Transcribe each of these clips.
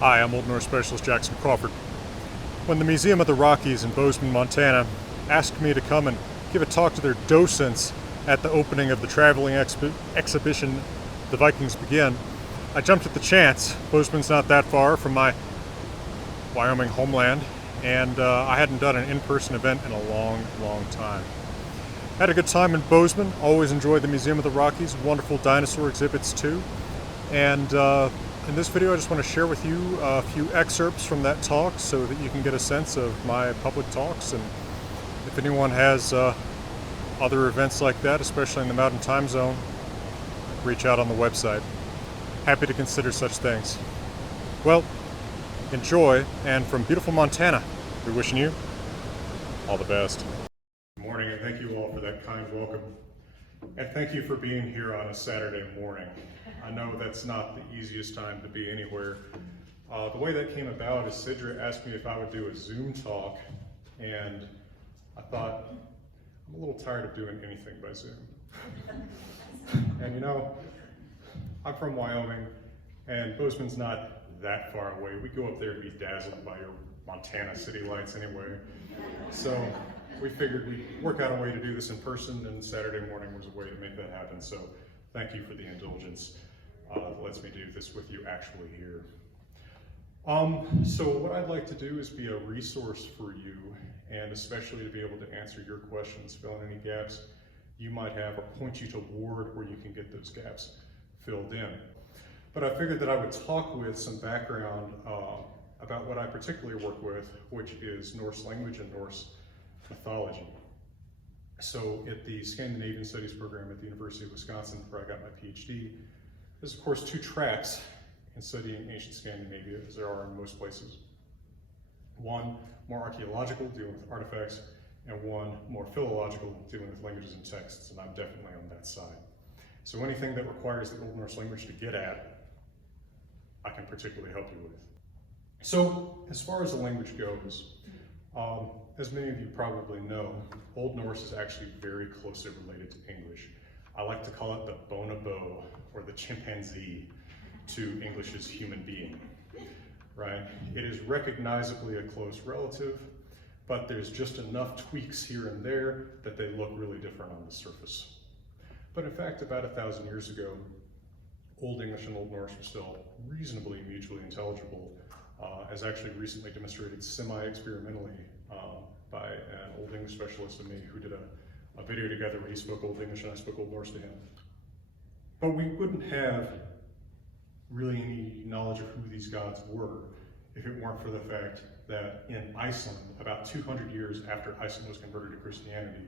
Hi, I'm Old Norse Specialist Jackson Crawford. When the Museum of the Rockies in Bozeman, Montana asked me to come and give a talk to their docents at the opening of the traveling exhibition, The Vikings Begin, I jumped at the chance. Bozeman's not that far from my Wyoming homeland, and I hadn't done an in-person event in a long time. Had a good time in Bozeman, always enjoyed the Museum of the Rockies, wonderful dinosaur exhibits too, and in this video I just want to share with you a few excerpts from that talk so that you can get a sense of my public talks, and if anyone has other events like that, especially in the Mountain Time Zone, reach out on the website. Happy to consider such things. Well, enjoy, and from beautiful Montana, we're wishing you all the best. Good morning, and thank you all for that kind welcome. And thank you for being here on a Saturday morning. I know that's not the easiest time to be anywhere. The way that came about is Sidra asked me if I would do a Zoom talk, and I thought, I'm a little tired of doing anything by Zoom. And you know, I'm from Wyoming, and Bozeman's not that far away. We go up there to be dazzled by your Montana city lights anyway. So we figured we'd work out a way to do this in person, and Saturday morning was a way to make that happen. So thank you for the indulgence. That lets me do this with you actually here. So what I'd like to do is be a resource for you, and especially to be able to answer your questions, fill in any gaps you might have, or point you toward where you can get those gaps filled in. But I figured that I would talk with some background about what I particularly work with, which is Norse language and Norse mythology. So at the Scandinavian Studies program at the University of Wisconsin, where I got my PhD, there's of course two tracks in studying ancient Scandinavia, as there are in most places. One more archaeological, dealing with artifacts, and one more philological, dealing with languages and texts, and I'm definitely on that side. So anything that requires the Old Norse language to get at, I can particularly help you with. So as far as the language goes, as many of you probably know, Old Norse is actually very closely related to English. I like to call it the bonobo, or the chimpanzee, to English's human being, right? It is recognizably a close relative, but there's just enough tweaks here and there that they look really different on the surface. But in fact, about 1,000 years ago, Old English and Old Norse were still reasonably mutually intelligible, as actually recently demonstrated semi-experimentally by an Old English specialist and me who did a video together where he spoke Old English and I spoke Old Norse to him. But we wouldn't have really any knowledge of who these gods were if it weren't for the fact that in Iceland, about 200 years after Iceland was converted to Christianity,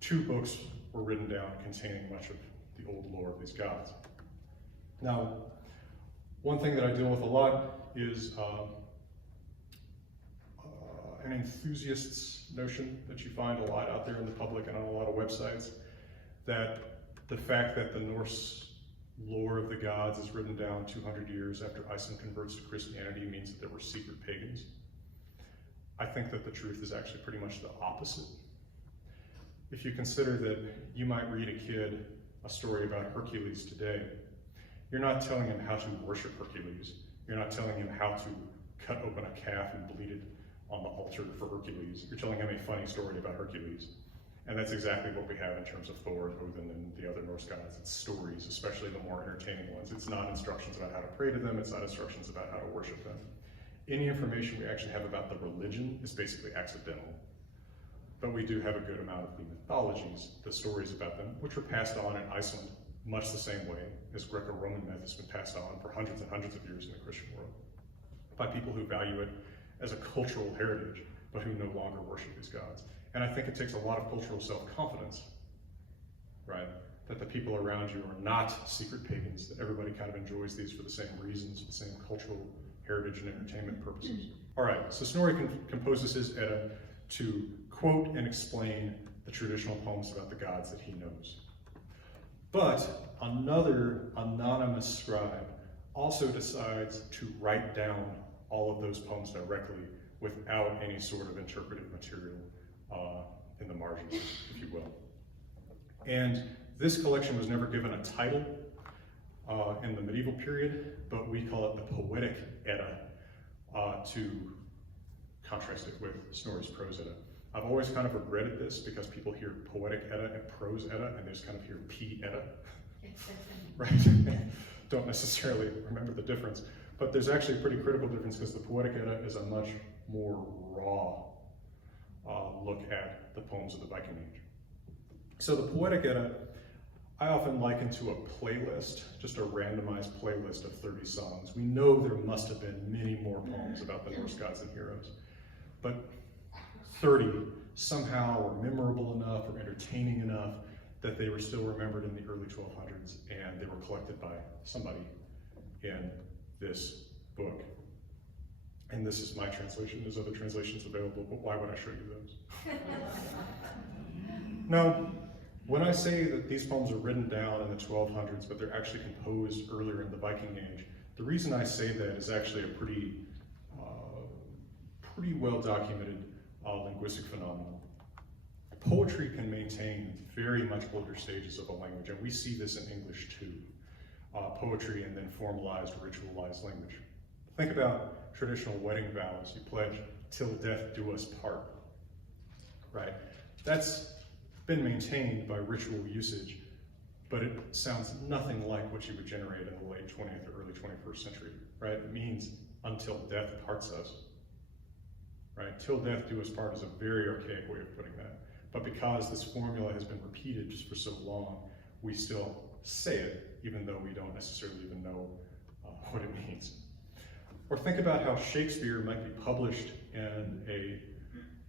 2 books were written down containing much of the old lore of these gods. Now, one thing that I deal with a lot is an enthusiast's notion that you find a lot out there in the public and on a lot of websites, that the fact that the Norse lore of the gods is written down 200 years after Iceland converts to Christianity means that there were secret pagans. I think that the truth is actually pretty much the opposite. If you consider that you might read a kid a story about Hercules today, you're not telling him how to worship Hercules. You're not telling him how to cut open a calf and bleed it on the altar for Hercules. You're telling him a funny story about Hercules. And that's exactly what we have in terms of Thor and Odin and the other Norse gods. It's stories, especially the more entertaining ones. It's not instructions about how to pray to them. It's not instructions about how to worship them. Any information we actually have about the religion is basically accidental. But we do have a good amount of the mythologies, the stories about them, which were passed on in Iceland much the same way as Greco-Roman myth has been passed on for hundreds and hundreds of years in the Christian world, by people who value it as a cultural heritage, but who no longer worship these gods. And I think it takes a lot of cultural self-confidence, right? That the people around you are not secret pagans, that everybody kind of enjoys these for the same reasons, the same cultural heritage and entertainment purposes. All right, so Snorri composes his Edda to quote and explain the traditional poems about the gods that he knows. But another anonymous scribe also decides to write down all of those poems directly without any sort of interpretive material in the margins, if you will. And this collection was never given a title. in the medieval period, but we call it the Poetic Edda to contrast it with Snorri's Prose Edda. I've always kind of regretted this because people hear Poetic Edda and Prose Edda and they just kind of hear P Edda, right? Don't necessarily remember the difference, but there's actually a pretty critical difference because the Poetic Edda is a much more raw look at the poems of the Viking Age. So the Poetic Edda, I often liken to a playlist, just a randomized playlist of 30 songs. We know there must have been many more poems about the Norse gods and heroes, but 30 somehow were memorable enough or entertaining enough that they were still remembered in the early 1200s, and they were collected by somebody in this book. And this is my translation. There's other translations available, but why would I show you those? Now, when I say that these poems are written down in the 1200s, but they're actually composed earlier in the Viking Age, the reason I say that is actually a pretty well documented linguistic phenomenon. Poetry can maintain very much older stages of a language, and we see this in English too. Poetry and then formalized, ritualized language. Think about traditional wedding vows. You pledge, "Till death do us part," right? That's been maintained by ritual usage, but it sounds nothing like what you would generate in the late 20th or early 21st century, right? It means "until death parts us," right? "Till death do us part" is a very archaic way of putting that. But because this formula has been repeated just for so long, we still say it, even though we don't necessarily even know what it means. Or think about how Shakespeare might be published in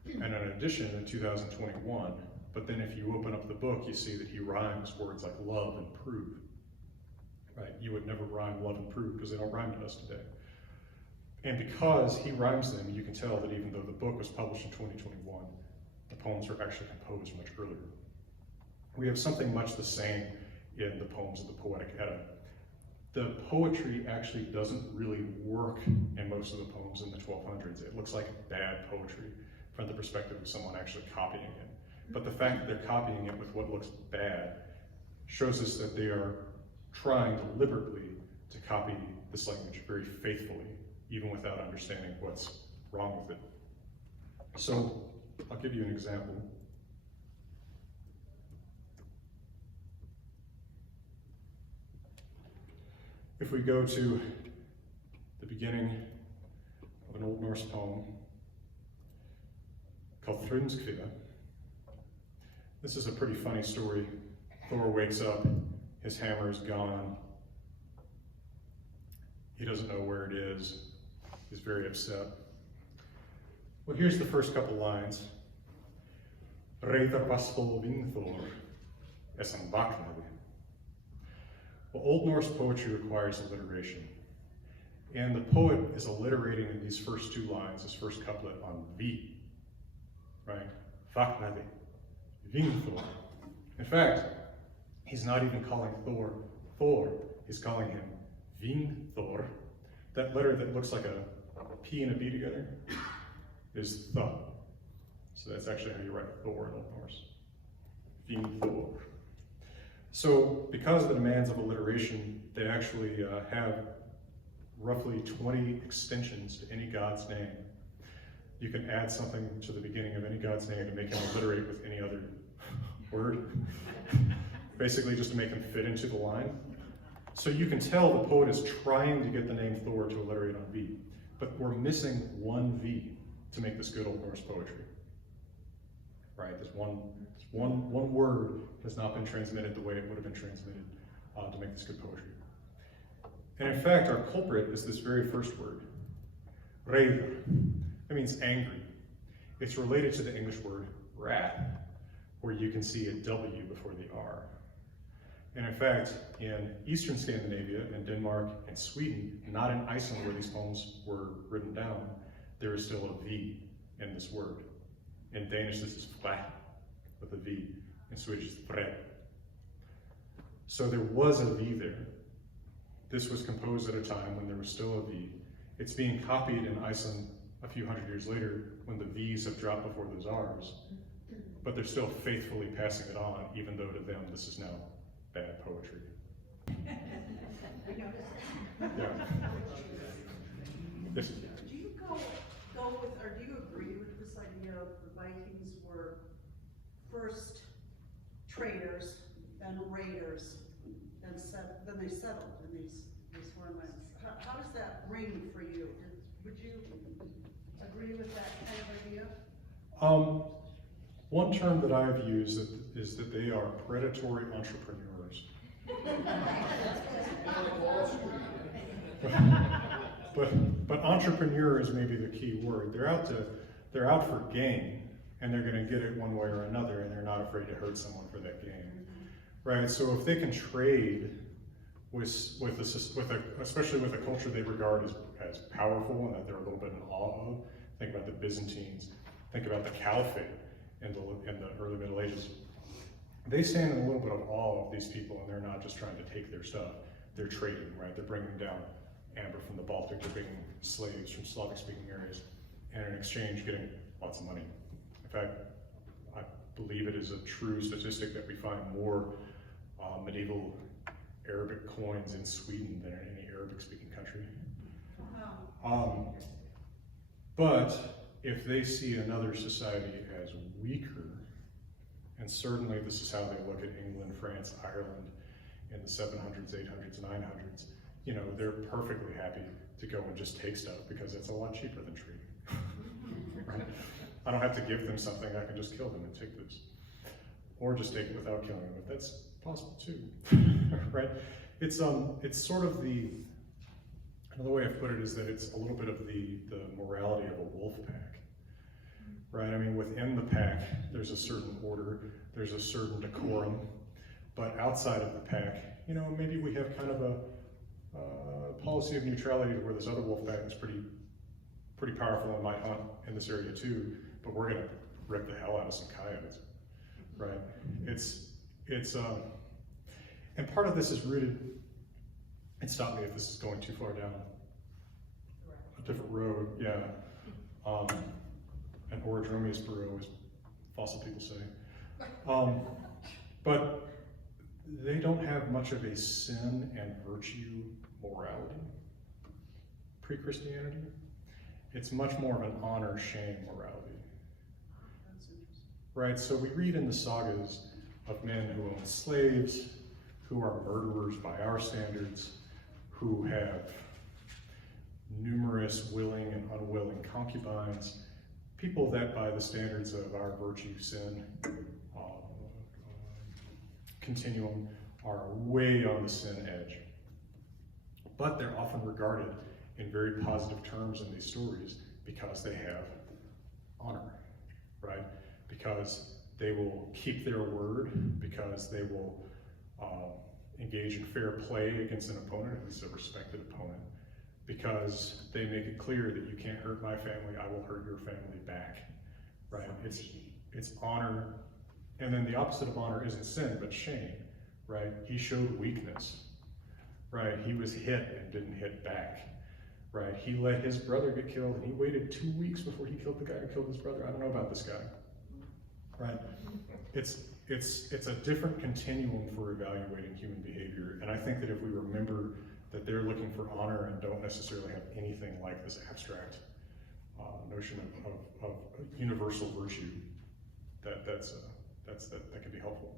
an edition in 2021, but then if you open up the book, you see that he rhymes words like love and prove, right? You would never rhyme love and prove because they don't rhyme to us today. And because he rhymes them, you can tell that even though the book was published in 2021, the poems were actually composed much earlier. We have something much the same in the poems of the Poetic Edda. The poetry actually doesn't really work in most of the poems in the 1200s. It looks like bad poetry from the perspective of someone actually copying it. But the fact that they're copying it with what looks bad shows us that they are trying deliberately to copy this language very faithfully, even without understanding what's wrong with it. So I'll give you an example. If we go to the beginning of an Old Norse poem called Thrymskvida, this is a pretty funny story. Thor wakes up, his hammer is gone. He doesn't know where it is. He's very upset. Well, here's the first couple lines. Reyðar vaspal Vingthor esan vaknaði. Well, Old Norse poetry requires alliteration. And the poet is alliterating in these first two lines, this first couplet, on vi, right? Vaknaði, Vingthor. In fact, he's not even calling Thor Thor, he's calling him Vingthor. That letter that looks like a P and a B together is th. So that's actually how you write Thor in Old Norse. Vingthor. So because of the demands of alliteration, they actually have roughly 20 extensions to any god's name. You can add something to the beginning of any god's name to make him alliterate with any other word, basically just to make him fit into the line. So you can tell the poet is trying to get the name Thor to alliterate on V, but we're missing one V to make this good Old Norse poetry. Right, this one word has not been transmitted the way it would have been transmitted to make this good poetry. And in fact, our culprit is this very first word, reyðar. That means angry. It's related to the English word wrath, where you can see a W before the R. And in fact, in Eastern Scandinavia, in Denmark and Sweden, not in Iceland where these poems were written down, there is still a V in this word. In Danish, this is flat with a V. In Swedish, it's fred. So there was a V there. This was composed at a time when there was still a V. It's being copied in Iceland a few hundred years later when the V's have dropped before those R's. But they're still faithfully passing it on, even though to them this is now bad poetry. I noticed that. Yeah. Yes. Do you go with, or do you agree with this idea of the Vikings were first traders and raiders, and then they settled in these farmlands? How does that ring for you? Would you agree with that kind of idea? One term that I've used is that they are predatory entrepreneurs. But entrepreneur is maybe the key word. They're out for gain, and they're going to get it one way or another, and they're not afraid to hurt someone for that gain, right? So if they can trade especially with a culture they regard as powerful and that they're a little bit in awe of. Think about the Byzantines. Think about the Caliphate in the early Middle Ages. They stand in a little bit of awe of these people, and they're not just trying to take their stuff. They're trading, right? They're bringing down amber from the Baltic. They're bringing slaves from Slavic-speaking areas, and in exchange, getting lots of money. In fact, I believe it is a true statistic that we find more medieval Arabic coins in Sweden than in any Arabic-speaking country. But if they see another society as weaker, and certainly this is how they look at England, France, Ireland in the 700s, 800s, 900s, you know, they're perfectly happy to go and just take stuff because it's a lot cheaper than trading. Right? I don't have to give them something, I can just kill them and take this. Or just take it without killing them, but that's possible too, right? It's sort of another way I've put it is that it's a little bit of the morality of a wolf pack, right? I mean, within the pack, there's a certain order, there's a certain decorum, but outside of the pack, you know, maybe we have kind of a policy of neutrality where this other wolf pack is pretty powerful and might hunt in this area too, but we're gonna rip the hell out of some coyotes, right? And part of this is rooted, and stop me if this is going too far down a different road, yeah. An orodromius burrow, as fossil people say. But they don't have much of a sin and virtue morality, pre-Christianity. It's much more of an honor-shame morality. That's interesting. Right, so we read in the sagas of men who own slaves, who are murderers by our standards, who have numerous willing and unwilling concubines, people that by the standards of our virtue sin continuum are way on the sin edge. But they're often regarded in very positive terms in these stories because they have honor, right? Because they will keep their word, because they will engage in fair play against an opponent, at least a respected opponent, because they make it clear that you can't hurt my family, I will hurt your family back, right? It's honor, and then the opposite of honor isn't sin, but shame, right? He showed weakness, right? He was hit and didn't hit back, right? He let his brother get killed, and he waited 2 weeks before he killed the guy who killed his brother. I don't know about this guy, right? It's a different continuum for evaluating human behavior, and I think that if we remember that they're looking for honor and don't necessarily have anything like this abstract notion of universal virtue, that can be helpful.